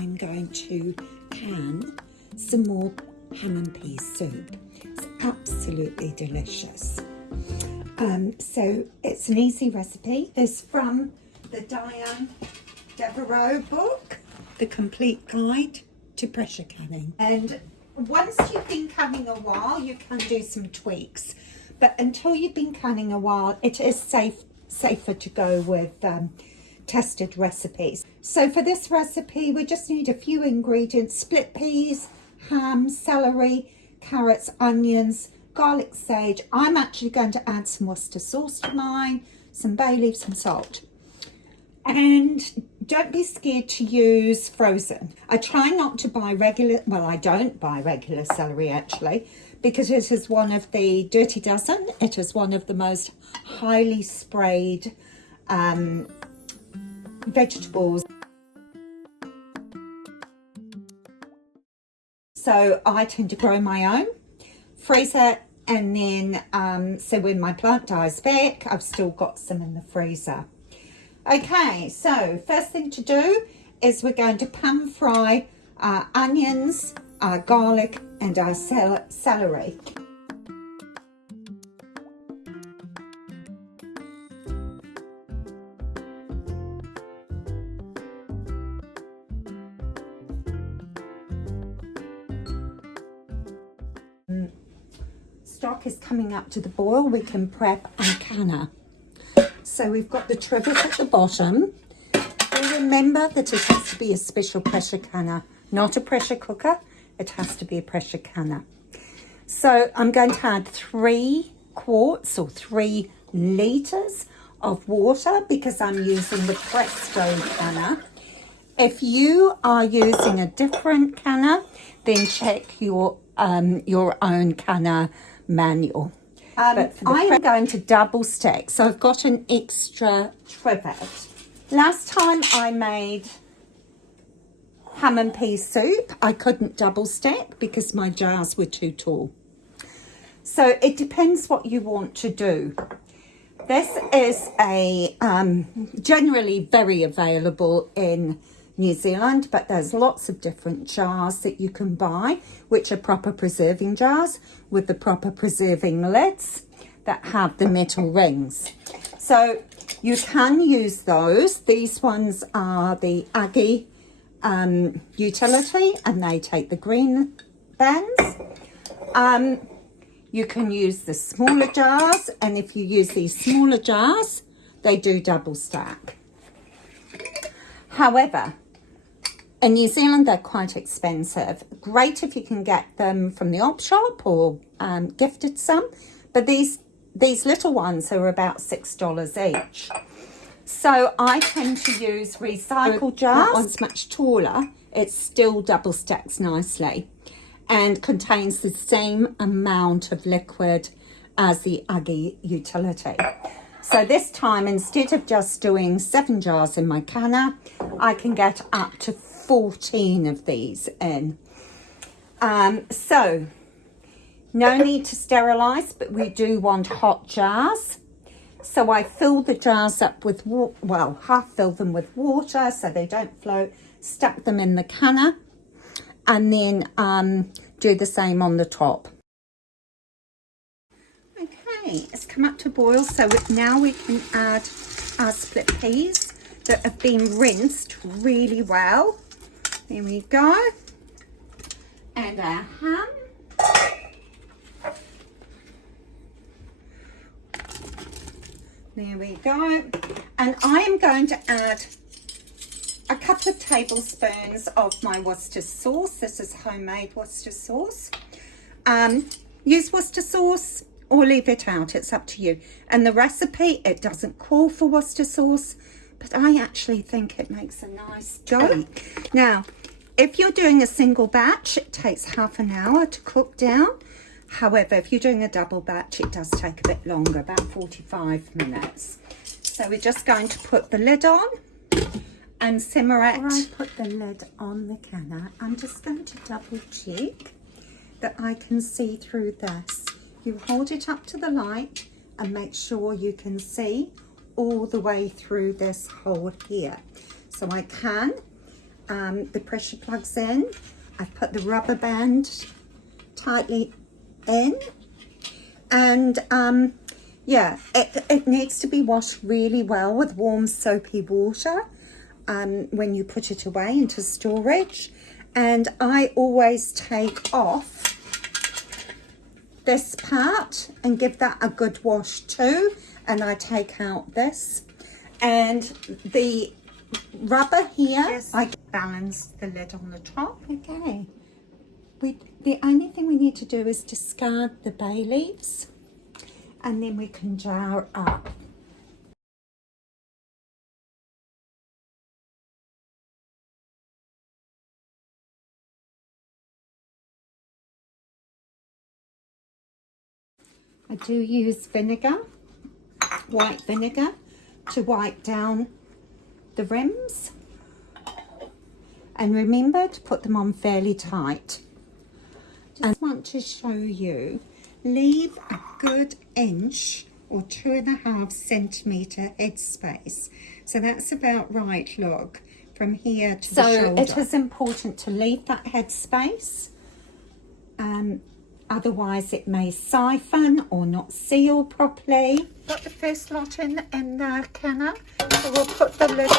I'm going to can some more ham and pea soup. It's absolutely delicious. So it's an easy recipe. It's from the Diane Devereux book, The Complete Guide to Pressure Canning. And once you've been canning a while, you can do some tweaks. But until you've been canning a while, it is safer to go with tested recipes. So for this recipe, we just need a few ingredients: split peas, ham, celery, carrots, onions, garlic, sage. I'm actually going to add some Worcester sauce to mine, some bay leaf, some salt. And don't be scared to use frozen. I try not to buy regular, well, I don't buy regular celery actually, because it is one of the dirty dozen. It is one of the most highly sprayed vegetables. So I tend to grow my own, freeze it, and then so when my plant dies back, I've still got some in the freezer. Okay, so first thing to do is we're going to pan fry our onions, our garlic, and our celery. Stock is coming up to the boil. We can prep our canner. So we've got the trivet at the bottom. Remember that it has to be a special pressure canner, not a pressure cooker. It has to be a pressure canner. So I'm going to add 3 quarts or 3 litres of water because I'm using the Presto canner. If you are using a different canner, then check your own canner manual. I am going to double stack, so I've got an extra trivet. Last time I made ham and pea soup, I couldn't double stack because my jars were too tall. So it depends what you want to do. This is a generally very available in New Zealand, but there's lots of different jars that you can buy, which are proper preserving jars with the proper preserving lids that have the metal rings. So you can use those. These ones are the Aggie utility, and they take the green bands. You can use the smaller jars, and if you use these smaller jars, they do double stack. However, in New Zealand, they're quite expensive. Great if you can get them from the op shop or gifted some, but these little ones are about $6 each. So I tend to use recycled jars. That one's much taller. It still double stacks nicely and contains the same amount of liquid as the Aggie utility. So this time, instead of just doing 7 jars in my canner, I can get up to 14 of these in. So no need to sterilize, but we do want hot jars. So I fill the jars up with half fill them with water so they don't float, stuck them in the canner, and then do the same on the top. Okay, it's come up to boil, so now we can add our split peas that have been rinsed really well. There we go. And our ham. There we go. And I am going to add a couple of tablespoons of my Worcester sauce. This is homemade Worcester sauce. Use Worcester sauce or leave it out, it's up to you. And the recipe, it doesn't call for Worcester sauce, but I actually think it makes a nice dough. Now, if you're doing a single batch, it takes half an hour to cook down. However, if you're doing a double batch, it does take a bit longer, about 45 minutes. So we're just going to put the lid on and simmer it. Before I put the lid on the canner, I'm just going to double check that I can see through this. You hold it up to the light and make sure you can see all the way through this hole here. So I can. the pressure plugs in. I've put the rubber band tightly in, and yeah, it needs to be washed really well with warm soapy water when you put it away into storage. And I always take off this part and give that a good wash too, and I take out this and the rubber here. Yes. I balance the lid on the top. Okay, the only thing we need to do is discard the bay leaves, and then we can jar up. I do use vinegar, white vinegar, to wipe down the rims. And remember to put them on fairly tight. Just want to show you, leave a good inch or 2.5 centimetre headspace. So that's about right, look, from here to the shoulder. So it is important to leave that headspace. Otherwise it may siphon or not seal properly. Got the first lot in the canner, so we'll put the lid,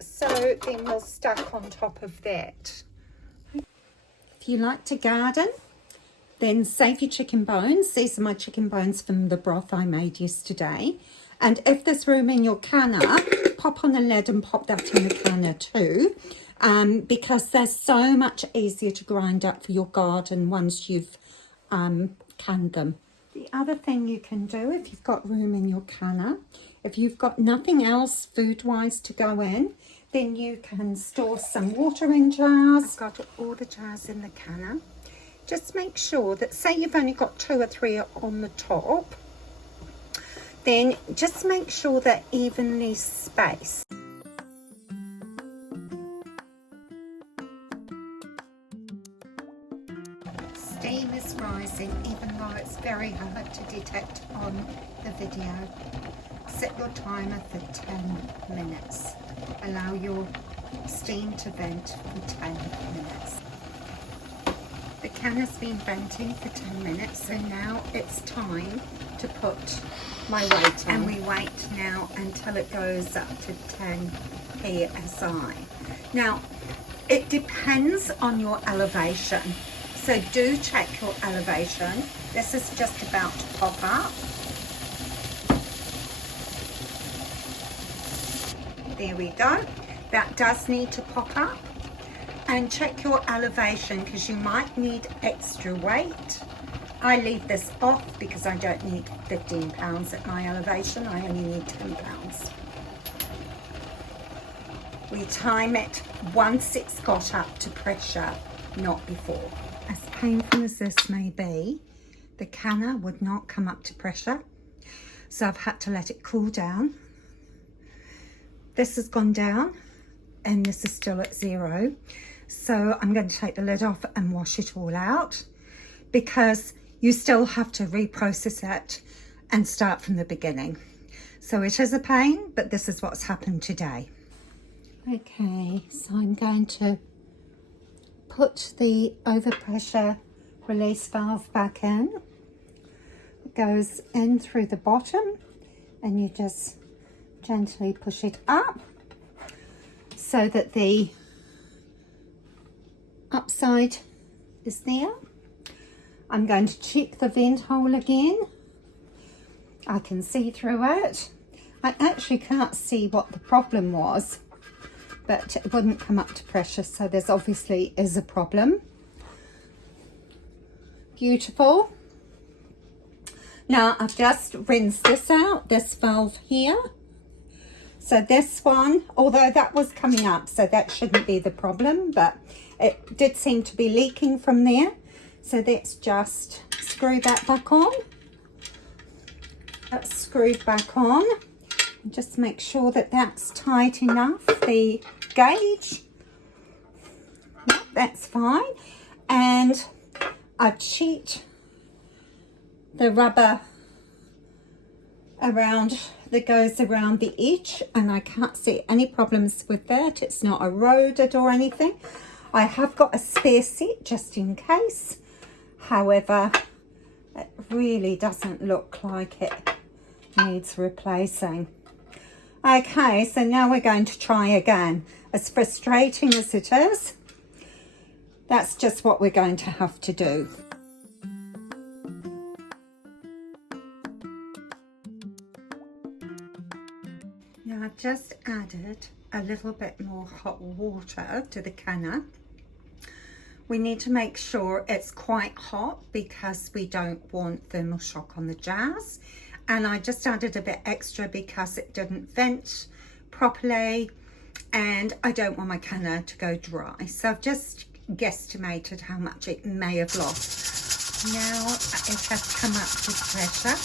so then we'll stack on top of that. If you like to garden, then save your chicken bones. These are my chicken bones from the broth I made yesterday. And if there's room in your canner, pop on the lid and pop that in the canner too. Because they're so much easier to grind up for your garden once you've canned them. The other thing you can do, if you've got room in your canner, if you've got nothing else food-wise to go in, then you can store some water in jars. I've got all the jars in the canner. Just make sure that, say you've only got 2 or 3 on the top, then just make sure they're evenly spaced. Steam is rising, even though it's very hard to detect on the video. Set your timer for 10 minutes. Allow your steam to vent for 10 minutes. The can has been venting for 10 minutes, so now it's time to put my weight on. And we wait now until it goes up to 10 psi. Now, it depends on your elevation. So do check your elevation. This is just about to pop up. There we go. That does need to pop up. And check your elevation, because you might need extra weight. I leave this off because I don't need 15 pounds at my elevation. I only need 10 pounds. We time it once it's got up to pressure, not before. As painful as this may be, the canner would not come up to pressure, so I've had to let it cool down. This has gone down and this is still at 0, so I'm going to take the lid off and wash it all out, because you still have to reprocess it and start from the beginning. So it is a pain, but this is what's happened today. Okay, so I'm going to put the overpressure release valve back in. It goes in through the bottom and you just gently push it up so that the upside is there. I'm going to check the vent hole again. I can see through it. I actually can't see what the problem was, but it wouldn't come up to pressure, so there's obviously is a problem. Beautiful. Now I've just rinsed this out, this valve here. So this one, although that was coming up, so that shouldn't be the problem, but it did seem to be leaking from there. So let's just screw that back on. That's screwed back on. Just make sure that that's tight enough, the gauge. Yep, that's fine. And I've cheated the rubber around that goes around the edge, and I can't see any problems with that. It's not eroded or anything. I have got a spare set just in case. However, it really doesn't look like it needs replacing. Okay, so now we're going to try again. As frustrating as it is, that's just what we're going to have to do. Now I've just added a little bit more hot water to the canner. We need to make sure it's quite hot because we don't want thermal shock on the jars. And I just added a bit extra because it didn't vent properly and I don't want my canner to go dry. So I've just guesstimated how much it may have lost. Now it has come up to pressure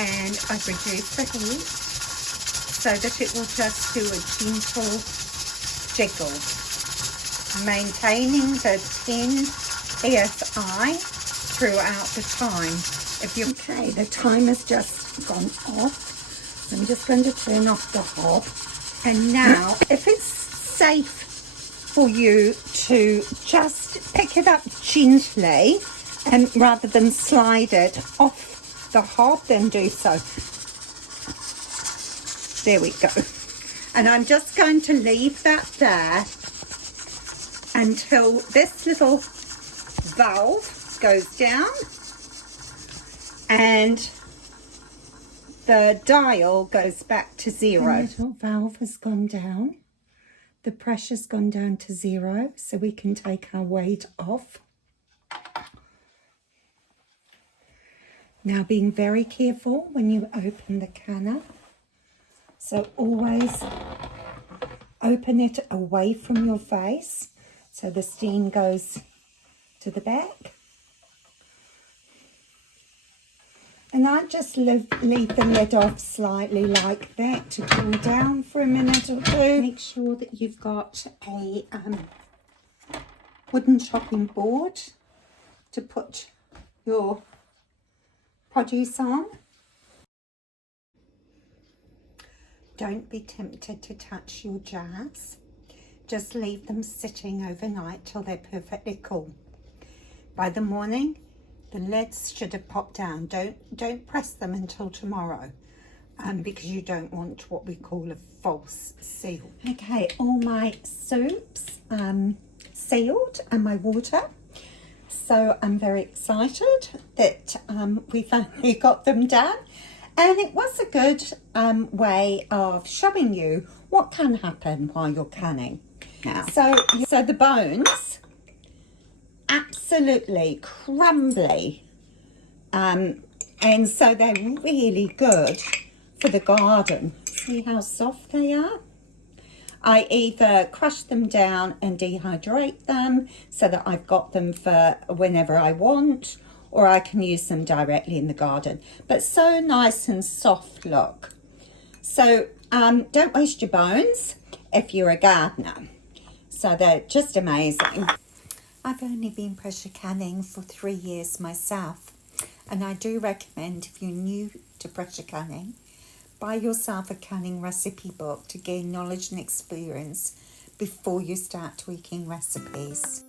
and I've reduced the heat so that it will just do a gentle jiggle, maintaining the 10 psi throughout the time. Okay, the time has just gone off, so I'm just going to turn off the hob. And now, if it's safe for you to just pick it up gently and rather than slide it off the hob, then do so. There we go. And I'm just going to leave that there until this little valve goes down and the dial goes back to 0. The little valve has gone down. The pressure's gone down to 0, so we can take our weight off. Now, being very careful when you open the canner. So always open it away from your face so the steam goes to the back. And I just leave the lid off slightly like that to cool down for a minute or two. Make sure that you've got a wooden chopping board to put your produce on. Don't be tempted to touch your jars. Just leave them sitting overnight till they're perfectly cool. By the morning, the lids should have popped down. Don't press them until tomorrow, because you don't want what we call a false seal. Okay, all my soups sealed and my water. So I'm very excited that we finally got them done. And it was a good way of showing you what can happen while you're canning. Now, so the bones, absolutely crumbly, and so they're really good for the garden. See how soft they are? I either crush them down and dehydrate them so that I've got them for whenever I want, or I can use them directly in the garden. But so nice and soft look. So don't waste your bones if you're a gardener. So they're just amazing. I've only been pressure canning for 3 years myself, and I do recommend, if you're new to pressure canning, buy yourself a canning recipe book to gain knowledge and experience before you start tweaking recipes.